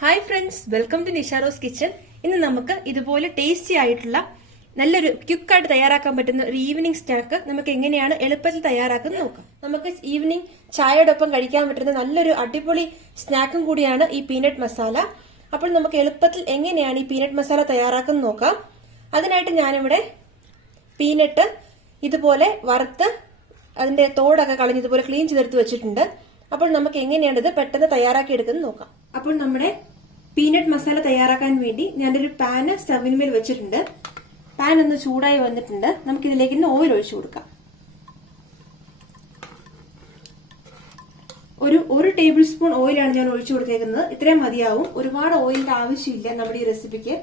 Hi friends, welcome to Nisharose kitchen. ഇന്ന് നമുക്ക് ഇതുപോലെ ടേസ്റ്റി ആയിട്ടുള്ള നല്ലൊരു ക്വിക്കായിട്ട് തയ്യാറാക്കാൻ പറ്റുന്ന ഒരു ഈവനിങ് സ്നാക്ക് നമുക്ക് എങ്ങനെയാണ് എളുപ്പത്തിൽ തയ്യാറാക്കുന്നത് നോക്കാം. നമുക്ക് ഈവനിങ് ചായയോടൊപ്പം കഴിക്കാൻ പറ്റുന്ന നല്ലൊരു അടിപൊളി സ്നാക്കും കൂടിയാണ് ഈ പീനട്ട് മസാല. അപ്പോൾ നമുക്ക് എളുപ്പത്തിൽ എങ്ങനെയാണ് ഈ പീനട്ട് മസാല തയ്യാറാക്കുന്നത് നോക്കാം. അതിനായിട്ട് ഞാനിവിടെ പീനട്ട് ഇതുപോലെ വറുത്ത് അതിന്റെ തോടൊക്കെ കളഞ്ഞ് ഇതുപോലെ ക്ലീൻ ചെയ്തെടുത്ത് വെച്ചിട്ടുണ്ട്. അപ്പോൾ നമുക്ക് എങ്ങനെയാണ് ഇത് പെട്ടെന്ന് തയ്യാറാക്കി എടുക്കുന്നത് നോക്കാം. അപ്പോൾ നമ്മുടെ പീനട്ട് മസാല തയ്യാറാക്കാൻ വേണ്ടി ഞാനൊരു പാന് സ്റ്റവിന്മേൽ വെച്ചിട്ടുണ്ട്. പാൻ ഒന്ന് ചൂടായി വന്നിട്ടുണ്ട്. നമുക്ക് ഇതിലേക്ക് ഇന്ന് ഓയിൽ ഒഴിച്ചു കൊടുക്കാം. ഒരു ടേബിൾ സ്പൂൺ ഓയിലാണ് ഞാൻ ഒഴിച്ചു കൊടുത്തേക്കുന്നത്. ഇത്രയും മതിയാവും. ഒരുപാട് ഓയിലിന്റെ ആവശ്യമില്ല നമ്മുടെ ഈ റെസിപ്പിക്ക്.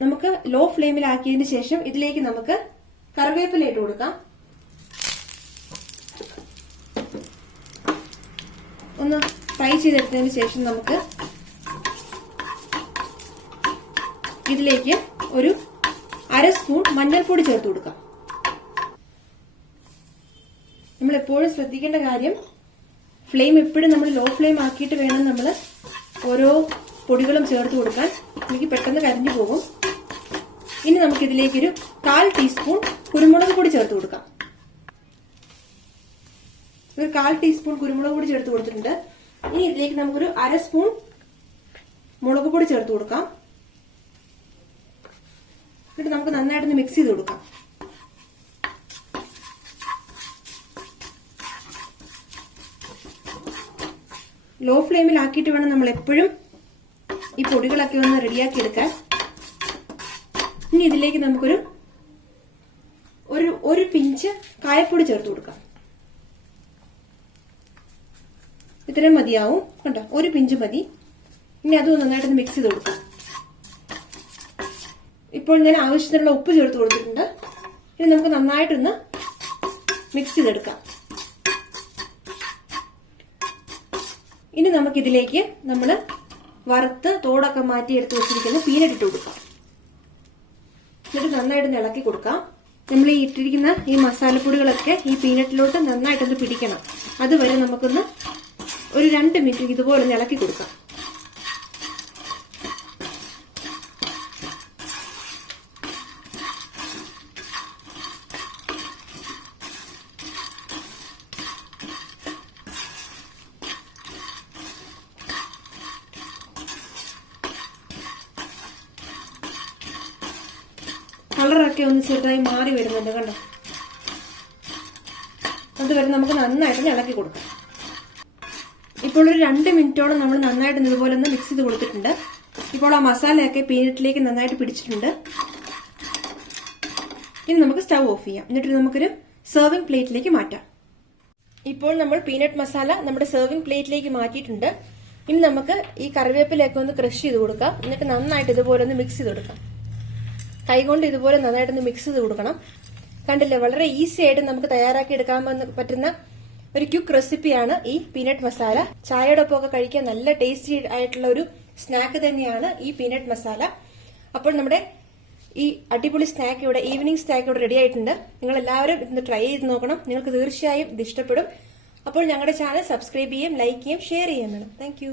നമുക്ക് ലോ ഫ്ലെയിമിലാക്കിയതിന് ശേഷം ഇതിലേക്ക് നമുക്ക് കറിവേപ്പില ഇട്ട് കൊടുക്കാം. ഒന്ന് ഫ്രൈ ചെയ്തെടുത്തതിന് ശേഷം നമുക്ക് ഇതിലേക്ക് ഒരു അര സ്പൂൺ മഞ്ഞൾപ്പൊടി ചേർത്ത് കൊടുക്കാം. നമ്മൾ എപ്പോഴും ശ്രദ്ധിക്കേണ്ട കാര്യം, ഫ്ലെയിം എപ്പോഴും നമ്മൾ ലോ ഫ്ലെയിം ആക്കിയിട്ട് വേണം നമ്മൾ ഓരോ പൊടികളും ചേർത്ത് കൊടുക്കാൻ. എനിക്ക് പെട്ടെന്ന് കരിഞ്ഞു പോകും. ഇനി നമുക്ക് ഇതിലേക്കൊരു 1/4 ടീസ്പൂൺ കുരുമുളക് പൊടി ചേർത്ത് കൊടുക്കാം. ഒരു 1/4 ടീസ്പൂൺ കുരുമുളക് പൊടി ചേർത്ത് കൊടുത്തിട്ടുണ്ട്. ഇനി ഇതിലേക്ക് നമുക്കൊരു അര സ്പൂൺ മുളക് പൊടി ചേർത്ത് കൊടുക്കാം. എന്നിട്ട് നമുക്ക് നന്നായിട്ടൊന്ന് മിക്സ് ചെയ്ത് കൊടുക്കാം. ലോ ഫ്ലെയിമിലാക്കിയിട്ട് വേണം നമ്മൾ എപ്പോഴും ഈ പൊടികളൊക്കെ ഒന്ന് റെഡിയാക്കി എടുക്കാൻ. ഇനി ഇതിലേക്ക് നമുക്കൊരു ഒരു പിഞ്ച് കായപ്പൊടി ചേർത്ത് കൊടുക്കാം. ഇത്രയും മതിയാവും. കണ്ടോ, ഒരു പിഞ്ച് മതി. ഇനി അതും നന്നായിട്ടൊന്ന് മിക്സ് ചെയ്ത് കൊടുക്കാം. ഇപ്പോൾ ഞാൻ ആവശ്യത്തിനുള്ള ഉപ്പ് ചേർത്ത് കൊടുത്തിട്ടുണ്ട്. ഇനി നമുക്ക് നന്നായിട്ടൊന്ന് മിക്സ് ചെയ്തെടുക്കാം. ഇനി നമുക്കിതിലേക്ക് നമ്മൾ വറുത്ത് തോടൊക്കെ മാറ്റി എടുത്ത് വെച്ചിരിക്കുന്ന പീനട്ട് ഇട്ട് കൊടുക്കാം. എന്നിട്ട് നന്നായിട്ടൊന്ന് ഇളക്കി കൊടുക്കാം. നമ്മൾ ഈ ഇട്ടിരിക്കുന്ന ഈ മസാലപ്പൊടികളൊക്കെ ഈ പീനട്ടിലോട്ട് നന്നായിട്ടൊന്ന് പിടിക്കണം. അതുവരെ നമുക്കൊന്ന് ഒരു 2 മിനിറ്റ് ഇതുപോലെ ഒന്ന് ഇളക്കി കൊടുക്കാം. കളറൊക്കെ ഒന്ന് ചെറുതായി മാറി വരുന്നുണ്ട്, കണ്ടോ. അതുവരെ നമുക്ക് നന്നായിട്ട് ഇളക്കി കൊടുക്കാം. ഇപ്പോൾ ഒരു 2 മിനിറ്റോളം നമ്മൾ നന്നായിട്ട് ഇതുപോലെ ഒന്ന് മിക്സ് ചെയ്ത് കൊടുത്തിട്ടുണ്ട്. ഇപ്പോൾ ആ മസാലയൊക്കെ പീനട്ടിലേക്ക് നന്നായിട്ട് പിടിച്ചിട്ടുണ്ട്. ഇനി നമുക്ക് സ്റ്റവ് ഓഫ് ചെയ്യാം. എന്നിട്ട് നമുക്കൊരു സെർവിംഗ് പ്ലേറ്റിലേക്ക് മാറ്റാം. ഇപ്പോൾ നമ്മൾ പീനട്ട് മസാല നമ്മുടെ സെർവിംഗ് പ്ലേറ്റിലേക്ക് മാറ്റിയിട്ടുണ്ട്. ഇനി നമുക്ക് ഈ കറിവേപ്പിലൊക്കെ ഒന്ന് ക്രഷ് ചെയ്ത് കൊടുക്കാം. എന്നിട്ട് നന്നായിട്ട് ഇതുപോലെ ഒന്ന് മിക്സ് ചെയ്ത് കൊടുക്കാം. കൈകൊണ്ട് ഇതുപോലെ നന്നായിട്ടൊന്ന് മിക്സ് ചെയ്ത് കൊടുക്കണം. കണ്ടില്ലേ, വളരെ ഈസി ആയിട്ട് നമുക്ക് തയ്യാറാക്കി എടുക്കാൻ പറ്റുന്ന ഒരു ക്വിക്ക് റെസിപ്പിയാണ് ഈ പീനട്ട് മസാല. ചായയോടൊപ്പം ഒക്കെ കഴിക്കാൻ നല്ല ടേസ്റ്റി ആയിട്ടുള്ള ഒരു സ്നാക്ക് തന്നെയാണ് ഈ പീനട്ട് മസാല. അപ്പോൾ നമ്മുടെ ഈ അടിപൊളി സ്നാക്ക് ഇവിടെ, ഈവനിങ് സ്നാക്ക് ഇവിടെ റെഡി ആയിട്ടുണ്ട്. നിങ്ങൾ എല്ലാവരും ഇന്ന് ട്രൈ ചെയ്ത് നോക്കണം. നിങ്ങൾക്ക് തീർച്ചയായും ഇത് ഇഷ്ടപ്പെടും. അപ്പോൾ ഞങ്ങളുടെ ചാനൽ സബ്സ്ക്രൈബ് ചെയ്യും, ലൈക്ക് ചെയ്യും, ഷെയർ ചെയ്യാൻ വേണം. താങ്ക്